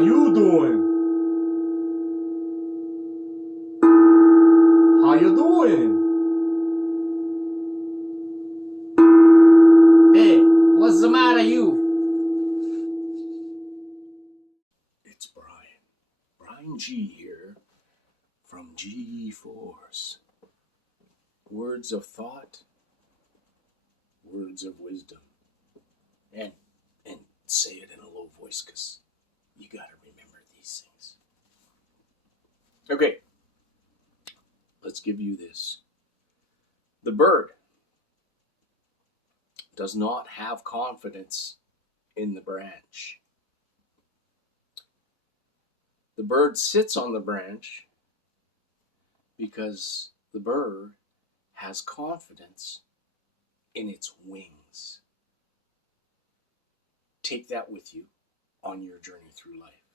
you doing? How you doing? Hey, what's the matter, you? It's Brian G here from BGGeeforce. Words of thought, words of wisdom. And say it in a low voice because you gotta remember these things. Okay, let's give you this. The bird does not have confidence in the branch. The bird sits on the branch because the bird has confidence in its wings. Take that with you on your journey through life.